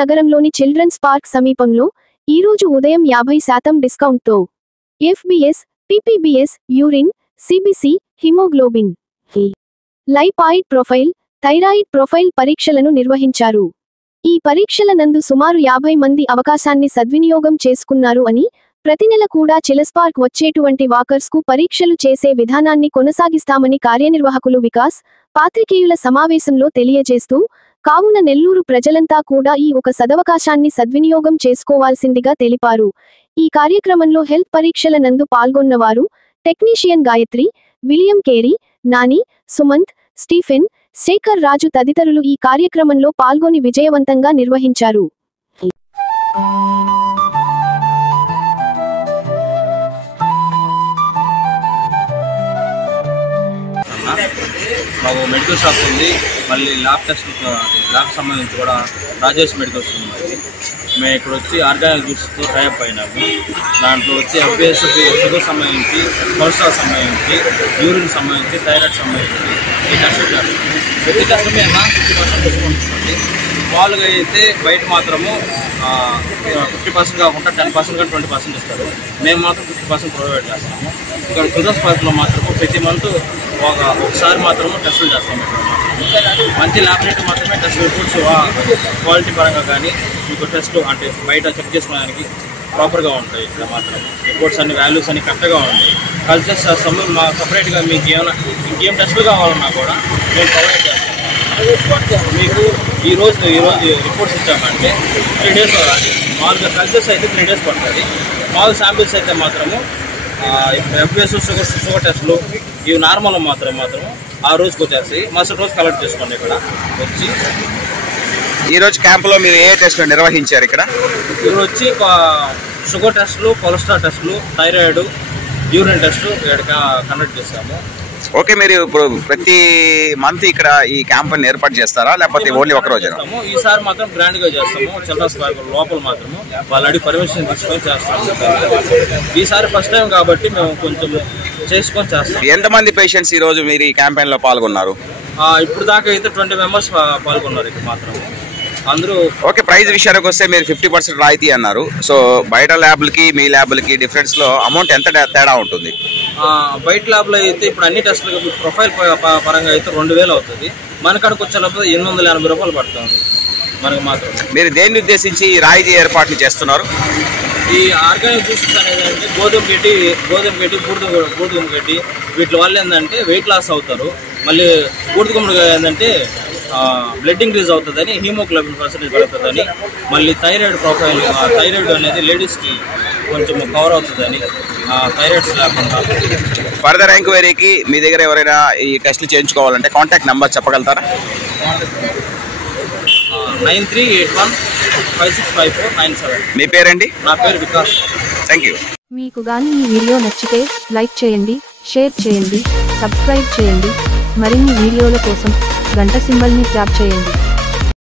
నగరంలోని children's park సమీపంలో ఈరోజు ఉదయం 50% డిస్కౌంట్తో FBS, PPBS, urine, CBC, haemoglobin, lipid profile, thyroid profile పరీక్షలను నిర్వహించారు. ఈ పరీక్షల నందు సుమారు 50 మంది అవకాశాన్ని సద్వినియోగం చేసుకున్నారు అని, ప్రతి నెల కూడా చిల్డ్రన్స్ వచ్చేటువంటి వాకర్స్కు పరీక్షలు చేసే విధానాన్ని కొనసాగిస్తామని కార్యనిర్వాహకులు వికాస్ పాత్రికేయుల సమావేశంలో తెలియజేస్తూ, కావున నెల్లూరు ప్రజలంతా కూడా ఈ ఒక సదవకాశాన్ని సద్వినియోగం చేసుకోవాల్సిందిగా తెలిపారు. ఈ కార్యక్రమంలో హెల్త్ పరీక్షల నందు పాల్గొన్నవారు technician Gayatri, William Carey, Nani, Sumanth, Stephen, Shekar Raju తదితరులు ఈ కార్యక్రమంలో పాల్గొని విజయవంతంగా నిర్వహించారు. మాకు మెడికల్ షాప్ ఉంది, మళ్ళీ ల్యాబ్ టెస్ట్ ల్యాబ్ సంబంధించి కూడా రాజేష్ మెడికల్స్ ఉంది. మేము ఇక్కడ వచ్చి ఆర్గానిక్ జ్యూస్తో టైప్ అయినాము. దాంట్లో వచ్చి FBS షుగర్ సంబంధించి, కొలెస్ట్రాల్ సంబంధించి, యూరిన్ సంబంధించి, థైరాయిడ్ సంబంధించి ఈ టెస్టులు చేస్తాము. ప్రతి టెస్ట్ మీద 50% డిస్కౌంట్ ఉంటుంది. మామూలుగా అయితే బయట మాత్రము 50% కాకుండా 10% కానీ 20% ఇస్తారు. మేము మాత్రం 50% ప్రొవైడ్ చేస్తాము. ఇక్కడ చిల్డ్రన్స్ పార్క్లో మాత్రము ప్రతి మంత్ ఒకసారి మాత్రము టెస్టులు చేస్తాము. మంచి ల్యాబొరేటరీ మాత్రమే టెస్ట్ రిపోర్ట్స్ క్వాలిటీ పరంగా కానీ మీకు టెస్ట్ అంటే బయట చెక్ చేసుకోవడానికి ప్రాపర్గా ఉంటాయి. ఇక్కడ మాత్రం రిపోర్ట్స్ అన్ని వాల్యూస్ అన్ని కరెక్ట్గా ఉంటాయి. కల్చర్స్ చేస్తాము. మా సపరేట్గా మీకు ఏమైనా ఇంకేం టెస్టులు కావాలన్నా కూడా మేము ప్రొవైడ్ చేస్తాము. మీకు ఈరోజు రిపోర్ట్స్ ఇచ్చామంటే 3 days రావాలి. మామూలుగా కల్చర్స్ అయితే 3 days పడుతుంది. మామూలు శాంపిల్స్ అయితే మాత్రము FBS షుగర్ టెస్టులు ఇవి నార్మల్ మాత్రము ఆ రోజుకి వచ్చేసి మరుసటి రోజు కలెక్ట్ చేసుకోండి. ఇక్కడ వచ్చి ఈరోజు క్యాంపులో మీరు ఏ టెస్టులు నిర్వహించారు? ఇక్కడ వచ్చి షుగర్ టెస్టులు, కొలెస్ట్రాల్ టెస్టులు, థైరాయిడ్, యూరిన్ టెస్టు ఇక్కడ కండక్ట్ చేస్తాము. ఓకే, మీరు ఇప్పుడు ప్రతి మంత్ ఇక్కడ ఈ క్యాంపెయిన్ ఏర్పాటు చేస్తారా, లేకపోతే ఓన్లీ ఒక రోజు? ఈసారి మాత్రం గ్రాండ్గా చేస్తాము. చిల్డ్రన్స్ పార్క్ లోపల మాత్రము వాళ్ళు అడిగి పర్మిషన్ తీసుకొని చేస్తాము. ఈసారి ఫస్ట్ టైం కాబట్టి మేము కొంచెం చేసుకొని చేస్తాం. ఎంతమంది పేషెంట్స్ ఈ రోజు మీరు ఈ క్యాంపెయిన్ లో పాల్గొన్నారు? ఇప్పుడు దాకా అయితే 20 members పాల్గొన్నారు ఇక్కడ మాత్రం అందరూ. ఓకే, ప్రైస్ విషయానికి వస్తే మీరు 50% రాయితీ అన్నారు. సో బయట ల్యాబ్లకి మీ ల్యాబ్లకి డిఫరెన్స్ లో అమౌంట్ ఎంత తేడా ఉంటుంది? బయట ల్యాబ్లో అయితే ఇప్పుడు అన్ని టెస్టులకు ప్రొఫైల్ పరంగా అయితే 2000 అవుతుంది. మనకాడికి వచ్చేటప్పుడు 880 రూపాయలు పడుతుంది మనకు మాత్రం. మీరు దేన్ని ఉద్దేశించి రాయితీ ఏర్పాట్లు చేస్తున్నారు? ఈ ఆర్గానిక్ జ్యూసెస్ అనేది అంటే గోధుమ గడ్డి, బూడిద గడ్డి వీటి వల్ల ఏంటంటే వెయిట్ లాస్ అవుతారు. మళ్ళీ బూడిద గుమ్మడిగా ఏంటంటే బ్లడ్ ఇంక్రీజ్ అవుతుందని, హీమోగ్లోబిన్ % పెరుగుతుందని, మళ్ళీ థైరాయిడ్ ప్రొఫైల్ థైరాయిడ్ అనేది లేడీస్కి కొంచెం కవర్ అవుతుందని, థైరాయిడ్స్ లేకుండా. ఫర్దర్ ఎంక్వైరీకి మీ దగ్గర ఎవరైనా ఈ టెస్టులు చేయించుకోవాలంటే కాంటాక్ట్ నెంబర్ చెప్పగలుగుతారా? 9381565497. మీ పేరండి? నా పేరు వికాస్. Thank you. మీకు గాని ఈ వీడియో నచ్చితే లైక్ చేయండి, షేర్ చేయండి, సబ్స్క్రైబ్ చేయండి. మరిన్ని వీడియోల కోసం గంట సింబల్ని ట్యాప్ చేయండి.